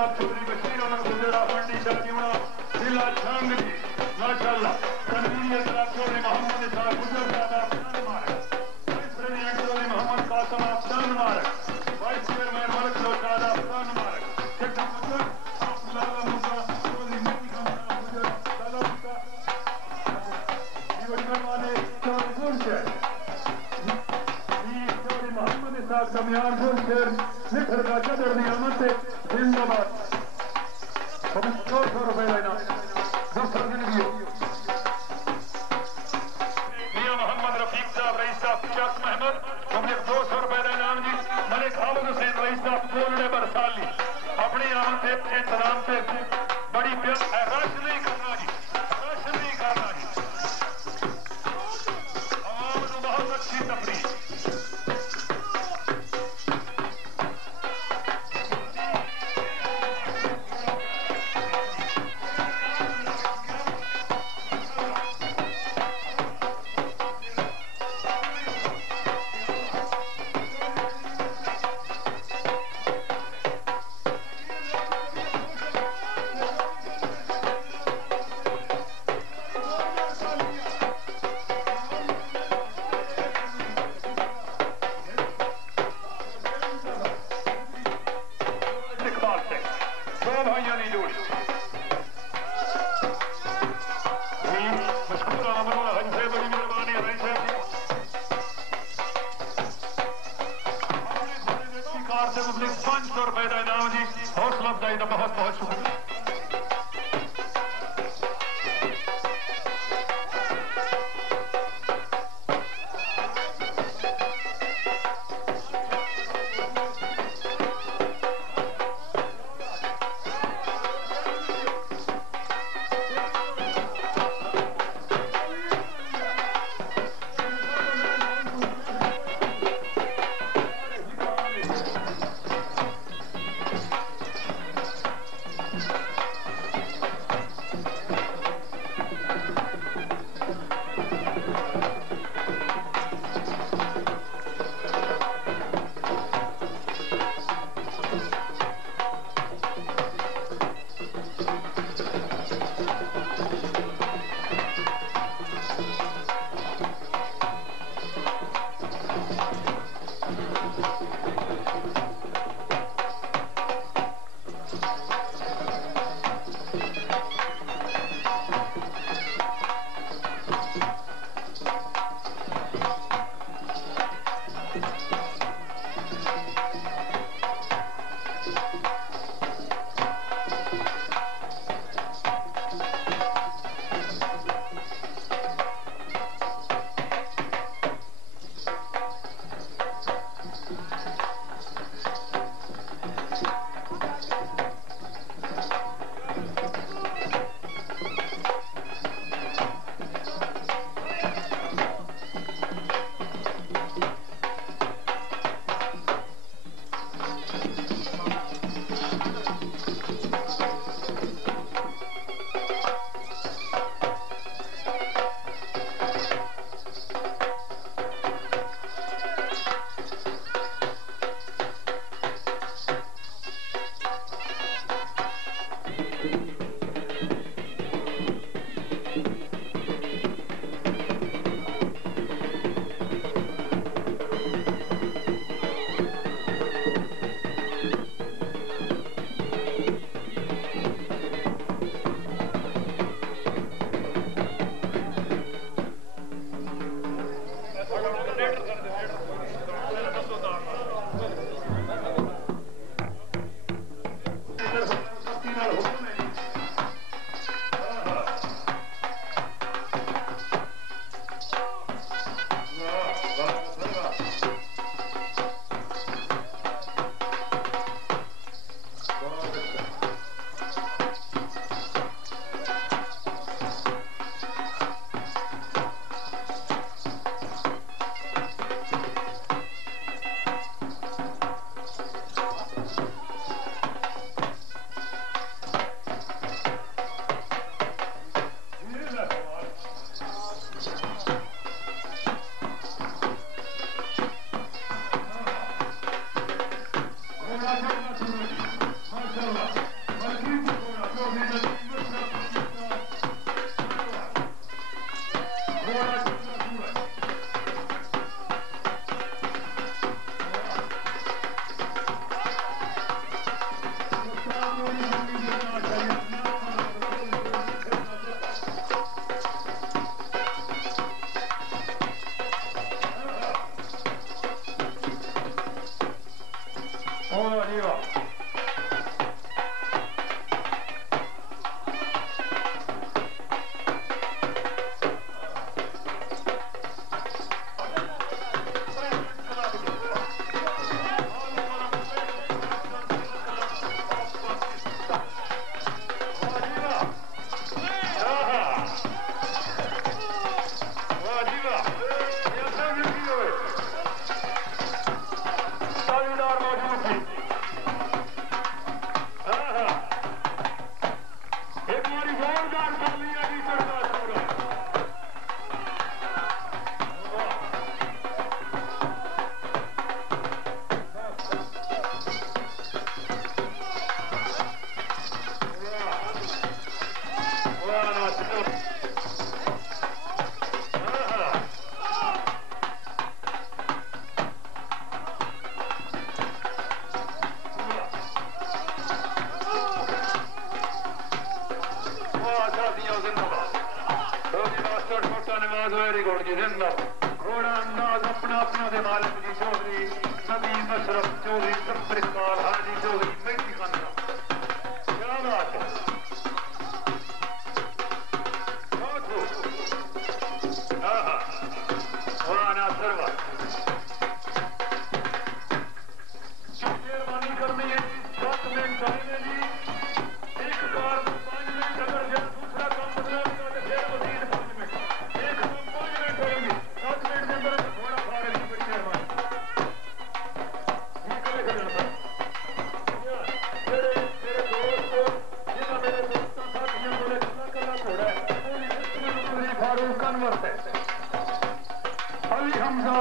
जनाब चौधरी बशीर और गुजरा मंडी शकीमा जिला जंग जी माशाअल्लाह कन्वीनर जनाब चौधरी मोहम्मद इसाक गुजर साहब अफसान मारक वाइस प्रेसिडेंट चौधरी मोहम्मद कासम अफसान मारक वाइस चेयरमैन मलक लोचाद अफसान मारक सेक्टर गुजर लाला मुसा चौधरी मेहदी खान गुजर लाला मुसा जीवन वाले चौधरी गुरशेर चौधरी मोहम्मद इसाक कमियान गुरशेर निखर का कदर नियामत से जिंदाबाद 200 रुपए लेना दफ्तर जिंदगी मियां मोहम्मद रफीक साहब रईस साहब शख्स महमद पब्लिक 200 रुपए का इनाम जी मलिक हामिद हुसैन रईस साहब बोलने बरसाली अपनी आमद से इंतजाम से बड़ी रश नहीं करना जी रश नहीं करना जी आवाम को बहुत अच्छी तफरीह से मुबलिक 500 रुपए का इनाम जी हौसला अफजाई का बहुत बहुत शुक्रिया वाह जी वाह वेरी गुड जी घोड़ा अंदाज अपना अपना दे मालिक जी चौधरी नबी मशरफ चौधरी सफरकाल हाजी चौधरी मेहदी खान का क्या बात है वाह नासर वाह मेहरबानी करनी है 7 मिनट चाहिए जी एक कार 5 मिनट अगर दूसरा काम बदला तो फिर मजीद 5 मिनट एक काम 5 मिनट होगी 7 मिनट के अंदर थोड़ा फारे की बड़ी मेहरबानी ये कभी करना मेरे दोस्तों जिन्हें मेरे दोस्तों साथियों को करना थोड़ा है फारूक अनवर से अली हमजा